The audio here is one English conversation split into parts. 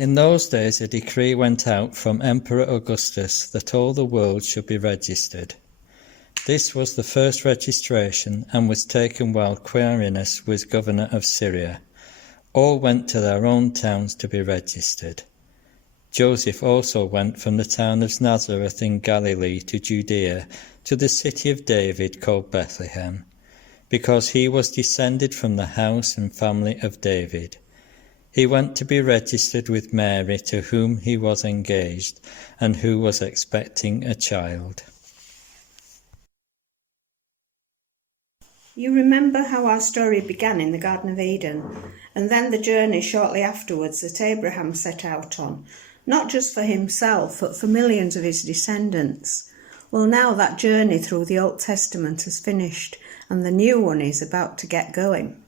In those days a decree went out from Emperor Augustus that all the world should be registered. This was the first registration and was taken while Quirinius was governor of Syria. All went to their own towns to be registered. Joseph also went from the town of Nazareth in Galilee to Judea, to the city of David called Bethlehem, because he was descended from the house and family of David. He went to be registered with Mary, to whom he was engaged, and who was expecting a child. You remember how our story began in the Garden of Eden, and then the journey shortly afterwards that Abraham set out on, not just for himself, but for millions of his descendants. Well, now that journey through the Old Testament has finished, and the new one is about to get going.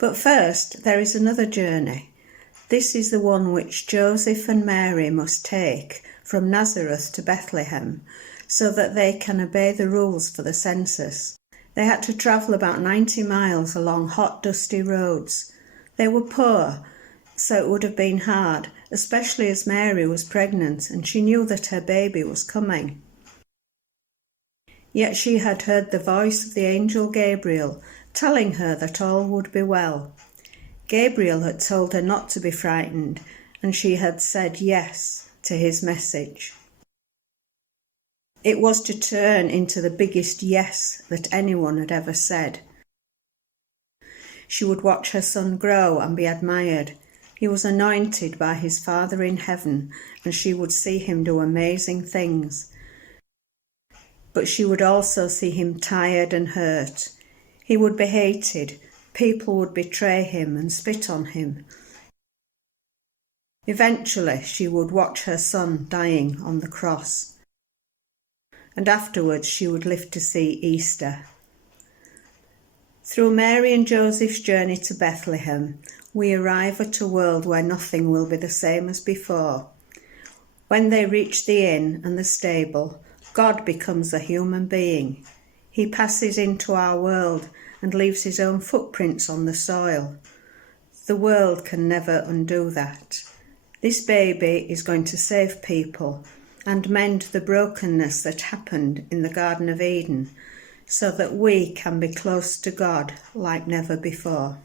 But first, there is another journey. This is the one which Joseph and Mary must take from Nazareth to Bethlehem, so that they can obey the rules for the census. They had to travel about 90 miles along hot, dusty roads. They were poor, so it would have been hard, especially as Mary was pregnant and she knew that her baby was coming. Yet she had heard the voice of the angel Gabriel telling her that all would be well. Gabriel had told her not to be frightened, and she had said yes to his message. It was to turn into the biggest yes that anyone had ever said. She would watch her son grow and be admired. He was anointed by his Father in heaven, and she would see him do amazing things. But she would also see him tired and hurt. He would be hated. People would betray him and spit on him. Eventually, she would watch her son dying on the cross. And afterwards she would live to see Easter. Through Mary and Joseph's journey to Bethlehem, we arrive at a world where nothing will be the same as before. When they reach the inn and the stable, God becomes a human being. He passes into our world and leaves his own footprints on the soil. The world can never undo that. This baby is going to save people and mend the brokenness that happened in the Garden of Eden, so that we can be close to God like never before.